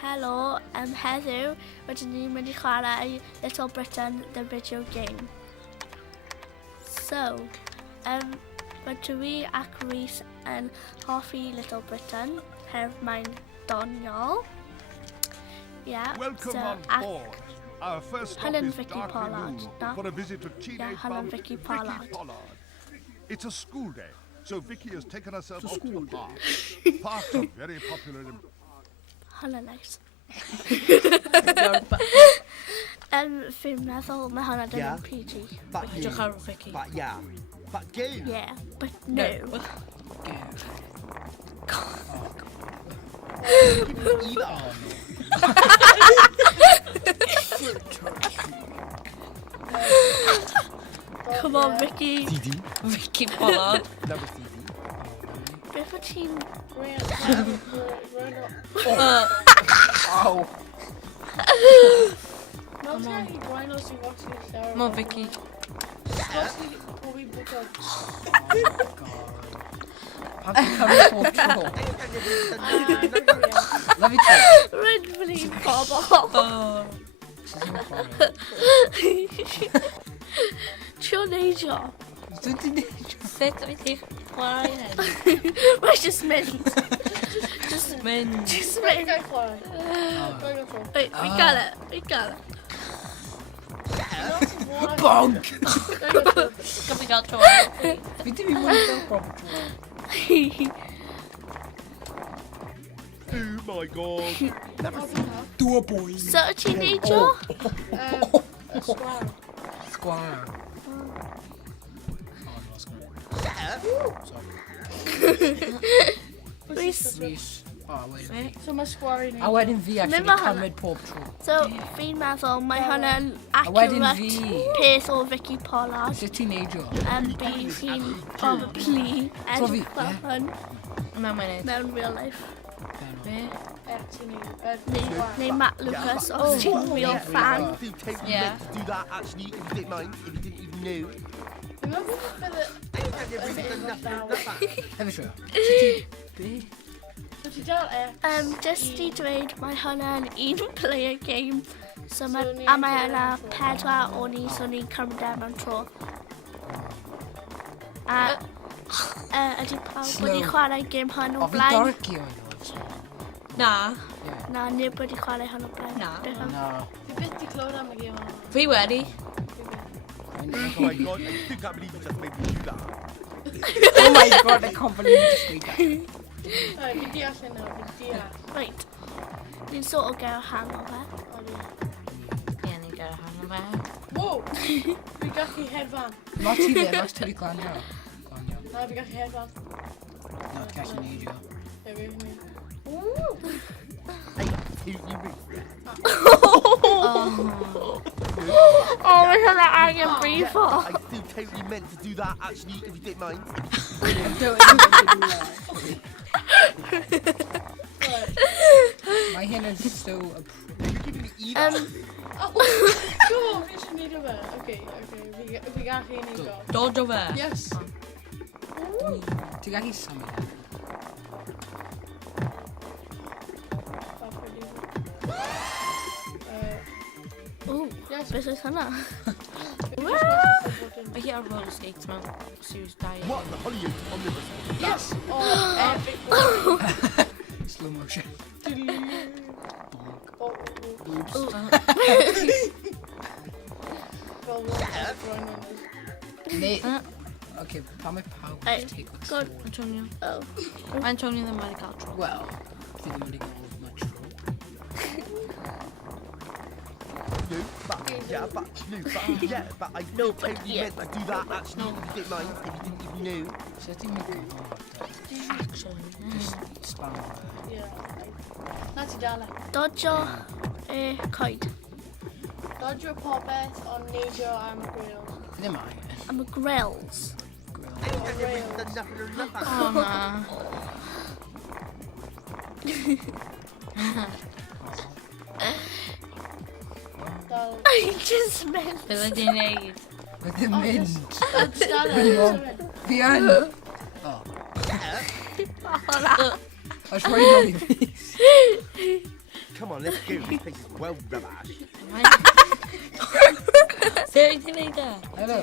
Helo, heddiw rydyn ni'n mynd i chwarae Little Britain, the video game. So, mae dwi ac Rhys yn hoffi Little Britain, mae'n doniol. Yeah, Welcome so, on board. Our first stop Helen is Vicky Dark Pollard, Room no? for a visit to teenage Helen mum Vicky Pollard. It's a school day, so Vicky has taken herself out to the park. Parks are very popular in... Hwnna nice. Fi'n meddwl mae hwnna ddim yn PG. But you. Edrych ar Vicky. But yeah. But go. Yeah, but no. Either arm. Come on, Vicky. Vicky Pollard. Number CD. Beth o ti'n... Oh. Come on, Vicky. Have you come in for trouble? Love you too. Rhaid fy pobl. Oh. Trio neidio. Sut wyt ti chwarae hyn? Mae'n just mynd. Just mynd. Just mynd. Wait, we got it. We got it. Bonk! Can we go to We didn't even want to go proper trouble. Oh my god. Do a boy. So, a ti'n neidio? Squire. Rhys. So mae sgwari ni. A wedyn fi actually Remember hwnna? cymryd pob tro. So, fi'n meddwl mae hwnna'n wedyn accurate fi. peth o Vicky Pollard. It's a teenager. Bydd hi'n probably So fi, edrych fel ie. hwn Mewn munud. mewn real life. Be? Neu Matt Lucas, os ti'n real fan. You take me Yeah. to do that actually, if you didn't mind, if you didn't even know. Hefyd sure. So ti dal Just i dweud, mae hwnna'n un-player game. So So a mae yna 4 o ni, so ni'n cymryd e mewn tro. A ydy pawb wedi chwarae game hwn o O fi blaen? dorci o'n Na. Na, neb wedi chwarae hwn o blaen. Na. Beth am- No. Fi byth di clywed am y gêm hwn. Fi wedi. Oh my god, I still can't believe you just made me do that. Oh my god, I can't believe you just did that. Fi di allan nawr, fi di allan. Right. Ni'n sort o gael hang o fe. Ie, ni'n gael hang o fe. Wow! Fi gallu hedfan. Not ti ddim, os ti'n glanio. Na, fi gallu hedfan. No, ti gallu neud o. Fe fi hynny. You regret. O, mae hwnna angen brifo. I still totally meant to do that actually, if you didn't mind. Mae hyn yn still a... You're giving me either. Go on, fi eisiau neud o fe. Oce. Fi gallu neud o. Dod o fe. Yes. Ti'n gallu symud? O, Yes. beth oedd hwnna? Mae hi ar roller skates mewn series 2. What the Hollywood omnibus? Yes. Oh, epic. Slow motion. Oh, Oops. well, Ne... Okay, pa mae pawb Hey, wedi take with good. sword? Antonio. Oh. Mae Antonio ddim wedi cael tro. Wel, ti ddim wedi gael much tro. No, but yeah, but I still totally meant to do that actually, if you didn't mind, if you didn't even know. So ti'n mynd gwybod? Actually. Just spam. Na ti dal e. Dodjo coed. Dodjo popeth, ond neidio am y gwyl. Ddim angen. Am y grills. Done nothing or nothing. O na. Dal. I just meant... Be wedi wneud? Bydd yn mynd. Ti dal e. Fi yn. O. Hwnna. Oes rhaid o'n i fi. Come on, let's go. This place is well rubbish. Seri ti'n neud e? Hello.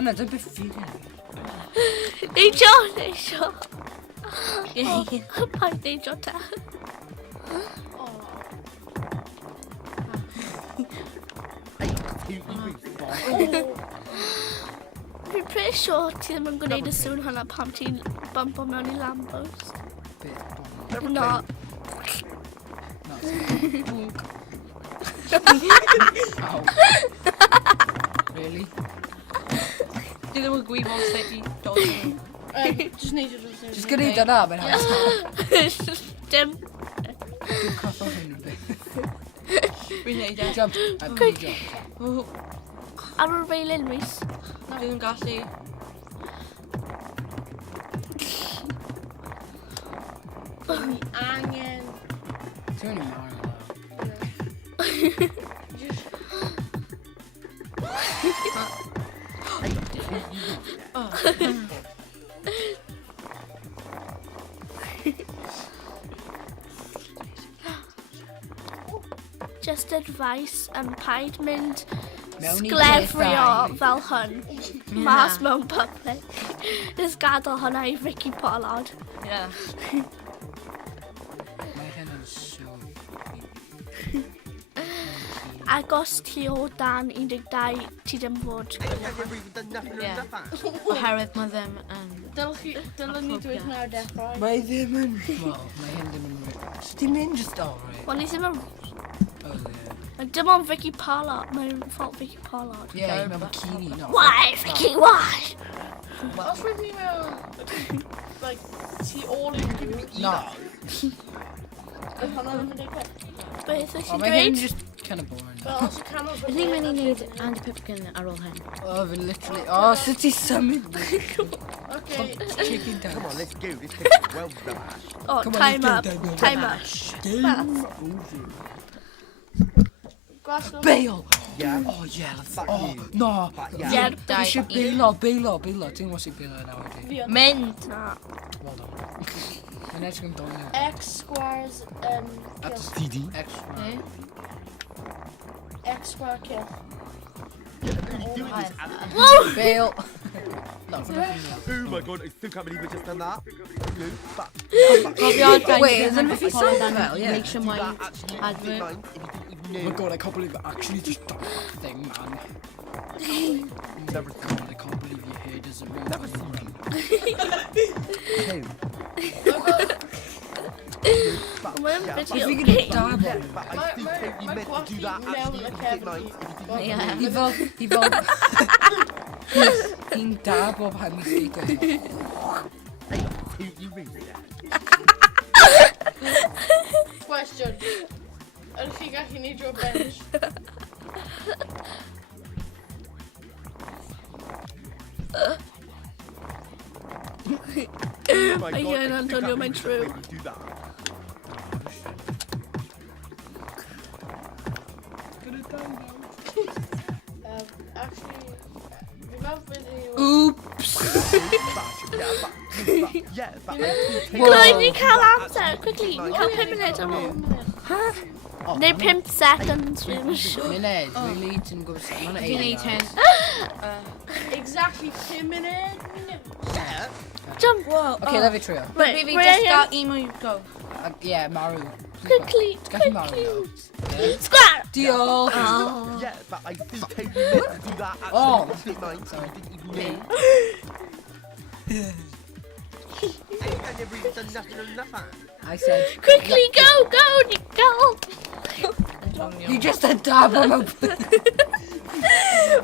Yna, dwi'n beth ffyr. Neidio, neidio. Ie. Pa'n neidio ta. Fi'n pretty sure ti ddim yn gwneud y sŵn hwnna pam ti'n bumpo mewn I Lambos. No. Ow. Really? Di ddim yn gwybod sut I dod. Just need you to say. Just gonna eat that up and have Dim. Dwi'n cofio hyn yn beth. Fi'n neud e. Jump. I'm gonna jump. Ar o'r feilin, mis. Dwi ddim gallu. Angen. Ti'n mynd I marw. Just advice, paid mynd Mewn I sglefrio bethau. fel hwn. Mas mewn public. Just gadael hwnna I Ricky Pollard. Ie. Mae hyn yn so... Agos ti o dan 12, ti ddim fod. I've never even done nothing Yeah. on that. Oherwydd mae ddim yn... Dylen ni dweud nawr dechrau. Mae ddim yn... Wel, mae hyn ddim yn... So ti'n mynd just alright? Wel, ni ddim yn... Oh, yeah. Dim ond Vicky Pollard. Mae'n fault Vicky Pollard. Yeah, mewn bikini, no. Why, Vicky, why? Os rydyn ni mewn, like, ti ôl i'n gwybod. No. Hwnnw ddim yn dweud. Beth ydych Oh, chi'n mae hyn dweud? just kind of boring. Fel, os y canol Ydych chi'n mynd I wneud Andy Pipkin ar ôl hyn? Oh, fi literally... Oh, sut ti symud? Okay. Chicken dance. Come on, let's go. This place is well rubbish. Oh, Come on, time let's up. go, go, go. Time up. Game over. Glasgow. Bail! Yeah. Oh, yeah, let's... Fuck Oh, you. no. Fuck yeah. Yeah. We should bailo. Ti'n gwybod sy'n bailo nawr, ydy? Fi yn. Mynd. Na. Well done. Mae'n edrych yn dod nawr. X squares, That's kill. DD. Extra. X square kill. Doing this and- Bail. No, Oh my god, I still can't believe we just done that. You, fuck. Cofio gael Wait, is it Miffy Seinfeld? Yeah. nationwide That actually would be advert. mine if you didn't Oh even my know. god, I can't believe it actually just done that thing, man. Never God, I can't believe your hair doesn't move. Never seen anymore. Mae'n Yeah, pretty I think okay. it's dab Yeah, on. but I still My- totally my meant to do that. quacky Actually, male it would like be nice if you didn't Yeah. even know. He fel... Hi'n dab o pan mi sgeitio. Hey, you really yeah. Question. Ydych chi gallu neud your bench? Oh my Mae god, hyn I yn still dod can't mewn believe true. we made you do that. Actually, fi mewn fydd i... Oops! Yeah, but Glwy, ni'n cael amser, quickly. Ni'n cael 5 munud ar ôl. Neu 5 seconds, fi'n siŵr. Muned, really, ti'n gwybod sut mae'n Fi'n neud hyn. Exactly 10 minutes. Jump. Okay, let me trio. Wait, Fi where just are gael un mwy go. Yeah, Maru. Quickly, Gallu Maru quickly. nawr. Yeah. Square! Diolch! Yeah, but I still totally meant to do that. Actually, Oh. it would be nice if you didn't even know. I never even done nothing on nothing. I said... Quickly, go, go. You just a dab on my...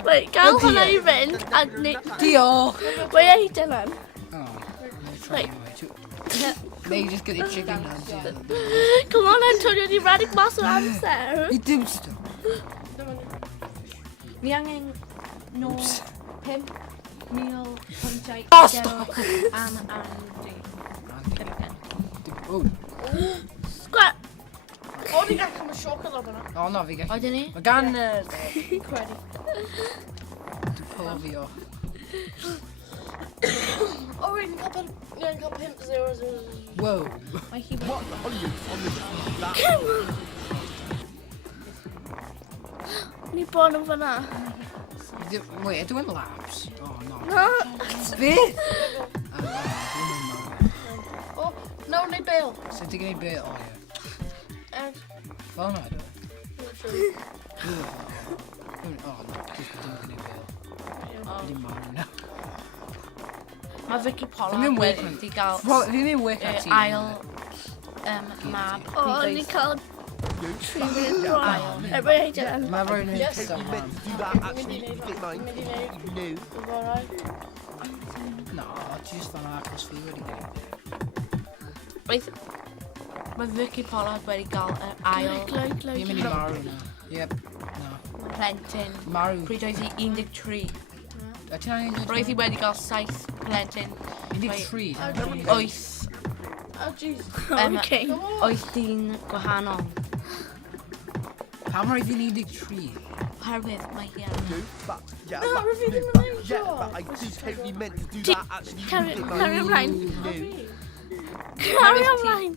Wait, gael hwnna I fynd. A ni... Diolch! Wait, ei Dylan. Oh, I'm gonna try Wait. anyway. May you just get the chicken nuts. Come on, Antonio, ni rhaid mas o amser. You do stuff. Ni angen no 5,000 pwyntiau Oh, stop. am Andy Pipkin. Oh, Square. O, ni gallu cael sioc o ddod yna. oh no, fi gallu. Oedden ni? Mae gan... Credit. Dwi'n cofio. Oh, wait, you got pimp 000. Whoa. Mae hi What wedi... are you on the that? Ni bod yn fyna. Wait, ydw i'n laps? Oh, no. No. Beth? Oh, no, neu bail. So ti'n gwneud beth? O, ie. Fel na, ydw. Oh, no. Dwi'n gwneud beth. Dwi'n marw na. Mae Vicky Pollard Fi'n mynd work wedi gael Fi'n mynd work at ti. ail mab. O, ni cael 3 munud bron. Erbyn ei dyn. Mae rwy'n hyn You gyda meant to do that actually. You didn't mind. You knew. Is that right? No, ti jyst fan achos fi wedi gwneud. Mae Vicky Pollard wedi gael ail Fi'n mynd i marw na. Yep, no. plentyn. Marw. Pryd oedd hi 13. A ti'n angen... Roedd hi wedi cael 7 plentyn. 13? 8. Oh, jeez. Okay. Come on. 8 dyn gwahanol. Pam roedd hi'n 13? Oherwydd mae hi yn... No, but yeah, No, but, review no, them but, in yeah, the but I jar. do totally meant to do Di- that actually. You carry- didn't carry mind. ymlaen. You knew. Carry ymlaen.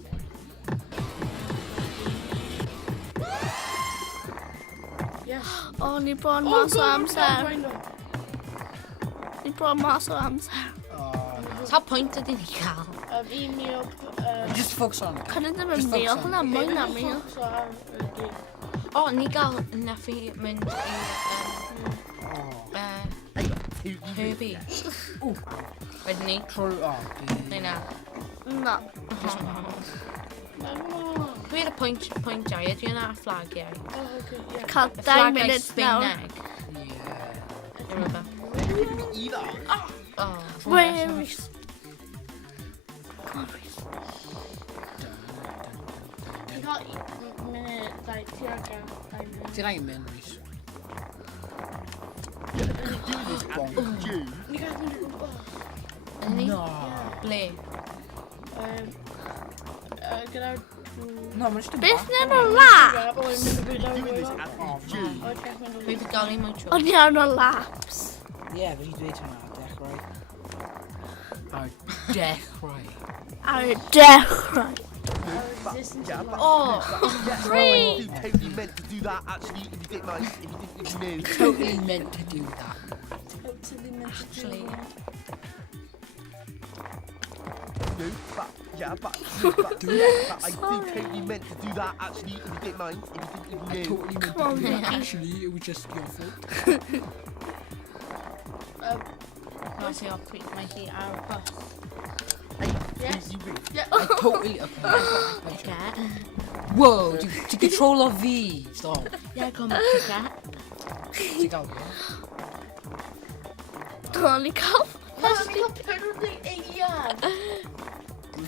Yes. O, ni bod Oh, mas o go, amser. grind up. Ni bod mas o amser. Sa'r pwynt ydyn ni cael? Fi meal. Just focus on it. Cynnydd ddim yn Just mil, focus on hwnna mwy na mil. O, ni gael neffi mynd i Herbie. Wedyn ni. True, oh, Neu na. Na. Dwi ar y pwynt jai, ydy yna fflagiau. Cael Y 10 fflagiau munud nawr. Sbaeneg. Yeah. Neu rhywbeth. Either. O. Where is... You got minute, like, Tiago. Ti'n angen mynd, Rhys? Do this at June. You guys need to go. Ydyn ni? No. Ble? Gyda... No, mae'n just yn Beth bach. na'n o la? Doing this at June. Dwi wedi gael un mewn tro. Ond iawn o laps. Ie, fe di dweud hwnna, dechrau. Ar dechrau. Ar y dechrau. Yeah, but, O! you totally meant to do that actually. If you didn't mind. If you knew. Totally meant to do that. Actually. No, but yeah, but no, but I do totally meant to do that actually. If you didn't mind. If you I knew. totally meant Come on, to do that. Vicky. Actually, it was just your fault. Mae hi o'r pryd, mae hi ar y bus. Yes. You really. I totally... Okay. Ticket. Whoa, to control of V. Stop. Ie, kom ticket. Ti'n gael fi? O, ni cael... Mas ni cael penalty eiliad.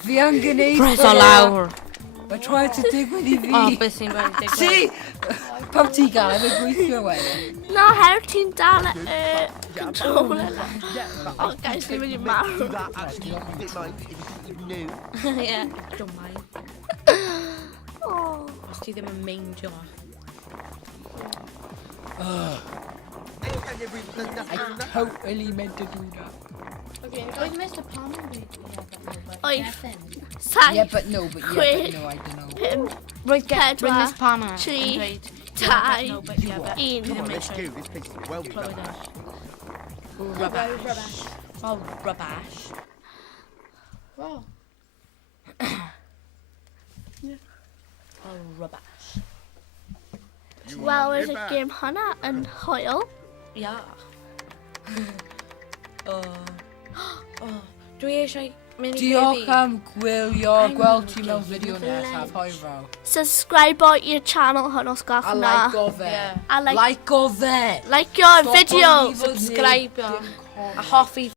Fi yn gwneud... Pres o lawr. Mae trying to digwydd i fi. O, beth sy'n wedi digwydd? See? Pam ti gael, efo gweithio wedyn. Na, her ti'n dal y controller. Yeah, but O, guys, ni wedi marw. do that actually. If you didn't mind. If you knew. Ie, dwmai. O, Os ti ddim yn meindio. I totally meant to do that. Okay, Oedd Mr Palmer wedi Oes. Yeah, Saith, but no, but Chwech. no, I don't know. pum, Roedd Pedwar, Miss Palmer tri, yn dweud... dau, No, but yeah, but... un. Come on, let's go. This place is well Clywed done. e. Rubbish. Oh, rubbish. wow. Oh, rubbish. Wel, oedd y gêm hwnna yn hwyl. Ia. Dwi eisiau mynd i Diolch am gwylio, gweld ti mewn fideo nesaf, hwyfraw. Subscribe i'r channel hwn os gwelwch A na. like o fe. Yeah. A like Like o fe. your Stop video. o'n i fod Subscribe neb o. dim A hoffi